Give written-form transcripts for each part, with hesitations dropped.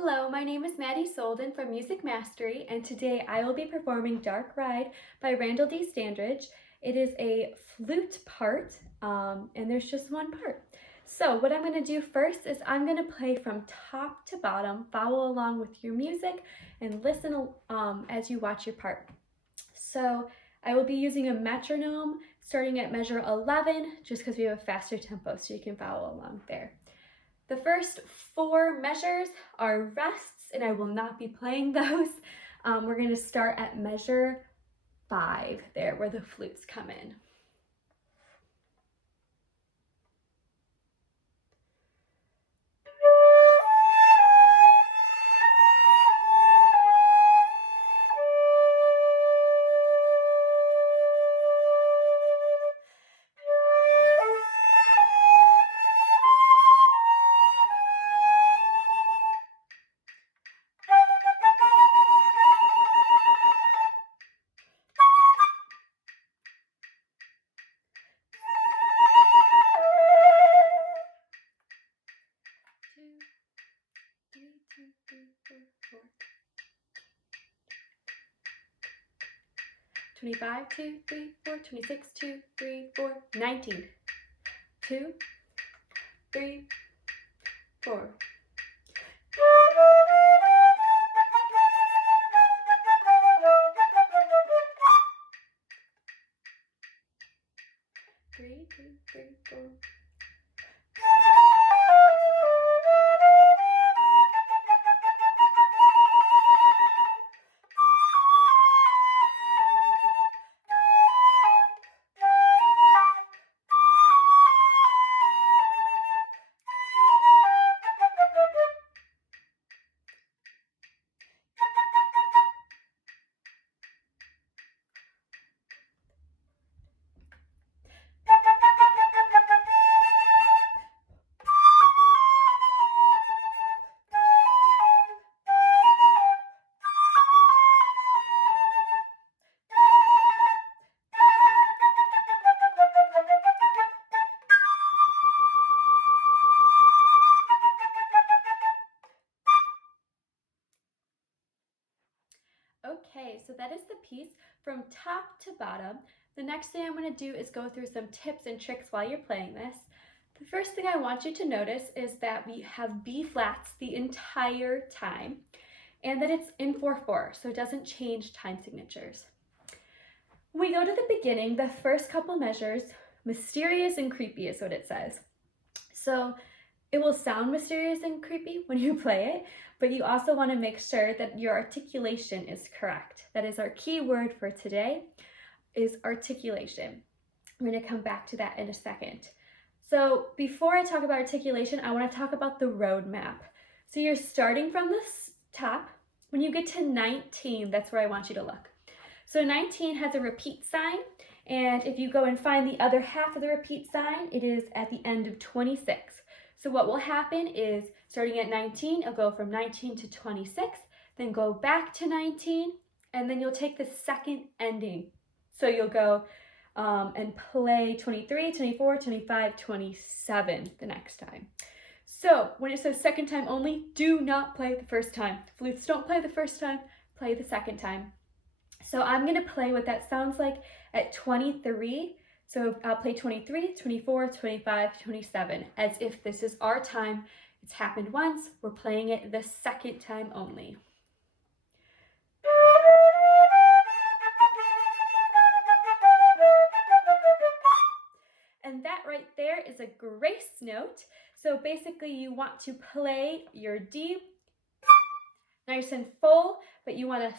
Hello, my name is Maddie Solden from Music Mastery, and today I will be performing Dark Ride by Randall Standridge. It is a flute part, and there's just one part. So what I'm going to do first is I'm going to play from top to bottom, follow along with your music, and listen as you watch your part. So I will be using a metronome starting at measure 11, just because we have a faster tempo, so you can follow along there. The first 4 measures are rests, and I will not be playing those. We're going to start at measure 5 there, where the flutes come in. Four. 25, 2, 3, 4, 26, 2, 3, 4, 19, 2, 3, 4. Three, two, three, four. Okay, so that is the piece from top to bottom. The next thing I'm going to do is go through some tips and tricks while you're playing this. The first thing I want you to notice is that we have B flats the entire time, and that it's in 4/4, so it doesn't change time signatures. When we go to the beginning, the first couple measures, mysterious and creepy is what it says. So it will sound mysterious and creepy when you play it, but you also want to make sure that your articulation is correct. That is our key word for today, is articulation. I'm going to come back to that in a second. So before I talk about articulation, I want to talk about the roadmap. So you're starting from the top. When you get to 19, that's where I want you to look. So 19 has a repeat sign, and if you go and find the other half of the repeat sign, it is at the end of 26. So what will happen is, starting at 19, it'll go from 19 to 26, then go back to 19, and then you'll take the second ending. So you'll go and play 23, 24, 25, 27 the next time. So when it says second time only, do not play the first time. Flutes don't play the first time, play the second time. So I'm going to play what that sounds like at 23. So I'll play 23, 24, 25, 27, as if this is our time. It's happened once, we're playing it the second time only. And that right there is a grace note. So basically you want to play your D nice and full, but you want to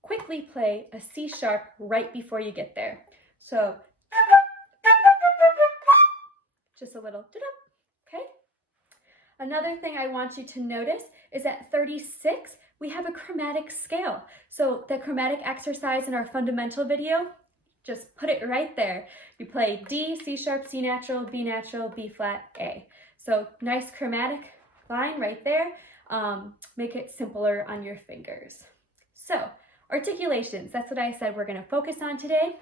quickly play a C sharp right before you get there. So just a little, okay? Another thing I want you to notice is at 36, we have a chromatic scale. So the chromatic exercise in our fundamental video, just put it right there. You play D, C sharp, C natural, B flat, A. So nice chromatic line right there. Make it simpler on your fingers. So articulations, that's what I said we're going to focus on today.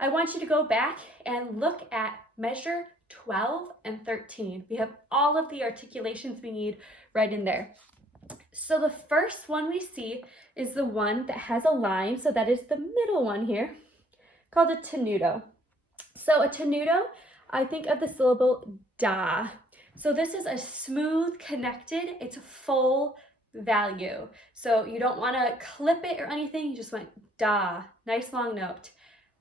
I want you to go back and look at measure 12 and 13. We have all of the articulations we need right in there. So the first one we see is the one that has a line, so that is the middle one here, called a tenuto. So a tenuto, I think of the syllable da. So this is a smooth, connected, it's a full value. So you don't want to clip it or anything, you just want da, nice long note.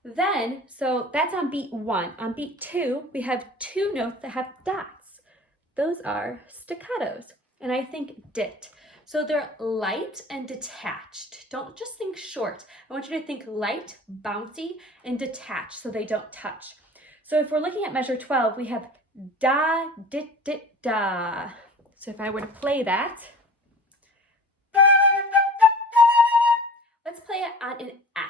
Then, so that's on beat 1. On beat 2, we have 2 notes that have dots. Those are staccatos, and I think dit. So they're light and detached. Don't just think short. I want you to think light, bouncy, and detached so they don't touch. So if we're looking at measure 12, we have da, dit, dit, da. So if I were to play that, let's play it on an F.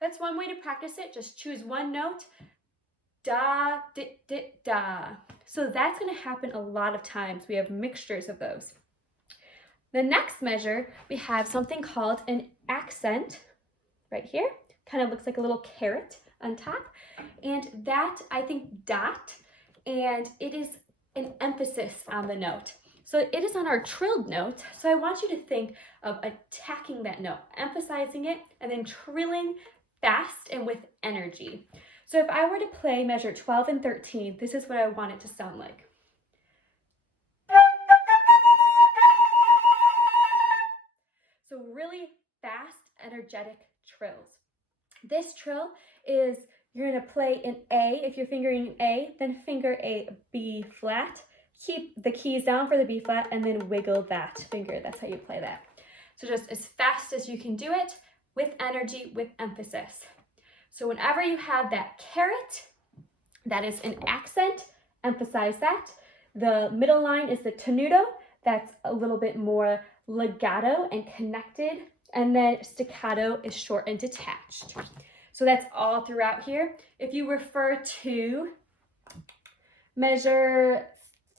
That's one way to practice it. Just choose one note, da, dit, dit, da. So that's going to happen a lot of times. We have mixtures of those. The next measure, we have something called an accent right here. Kind of looks like a little carrot on top. And that, I think, dot, and it is an emphasis on the note. So it is on our trilled note. So I want you to think of attacking that note, emphasizing it, and then trilling fast and with energy. So if I were to play measure 12 and 13, this is what I want it to sound like. So really fast, energetic trills. This trill is, you're going to play an A. If you're fingering an A, then finger a B flat. Keep the keys down for the B flat and then wiggle that finger. That's how you play that. So just as fast as you can do it, with energy, with emphasis. So whenever you have that carrot, that is an accent, emphasize that. The middle line is the tenuto, that's a little bit more legato and connected, and then staccato is short and detached. So that's all throughout here. If you refer to measure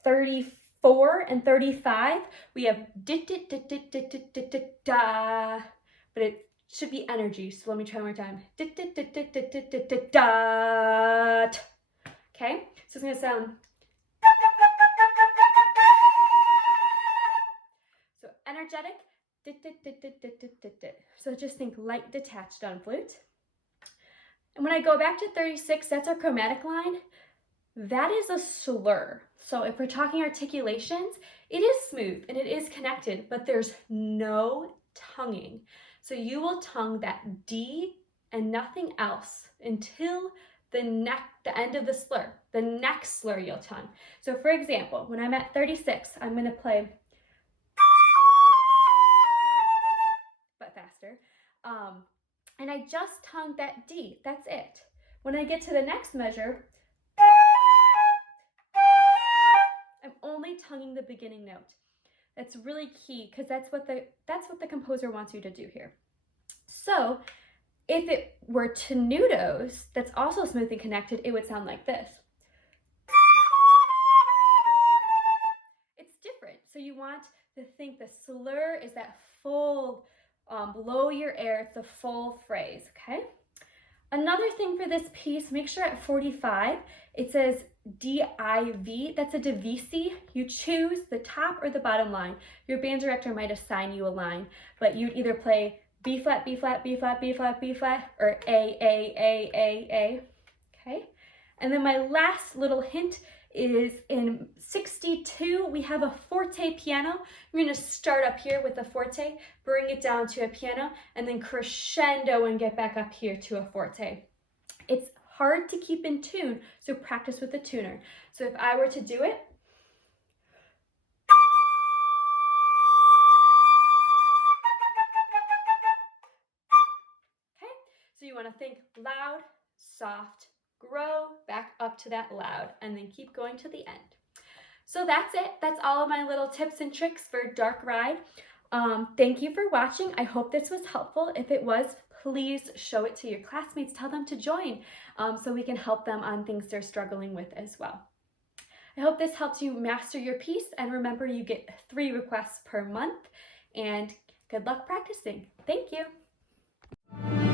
34 and 35, we have dit dit dit dit dit dit dit dit da, but it should be energy. So let me try one more time. Dit dit dit dit dit dit dit dit dot. Okay, so it's gonna sound. So energetic. Dit dit dit dit dit dit dit dit. So just think light detached on flute. And when I go back to 36, that's our chromatic line. That is a slur. So if we're talking articulations, it is smooth and it is connected, but there's no tonguing. So you will tongue that D and nothing else until the end of the slur. The next slur you'll tongue. So for example, when I'm at 36, I'm going to play, but faster. And I just tongue that D. That's it. When I get to the next measure, I'm only tonguing the beginning note. That's really key because that's what the composer wants you to do here. So if it were tenutos, that's also smooth and connected, it would sound like this. It's different. So you want to think the slur is that full, blow your air, it's a full phrase, okay? Another thing for this piece, make sure at 45, it says D-I-V, that's a divisi. You choose the top or the bottom line. Your band director might assign you a line, but you'd either play B flat, B flat, B flat, B flat, B flat, or A, okay? And then my last little hint is in 62, we have a forte piano. We're gonna start up here with a forte, bring it down to a piano, and then crescendo and get back up here to a forte. It's hard to keep in tune, so practice with a tuner. So if I were to do it, okay, so you want to think loud, soft, grow back up to that loud, and then keep going to the end. So that's it. That's all of my little tips and tricks for Dark Ride. Thank you for watching. I hope this was helpful. If it was, please show it to your classmates. Tell them to join so we can help them on things they're struggling with as well. I hope this helps you master your piece, and remember, you get 3 requests per month, and good luck practicing. Thank you.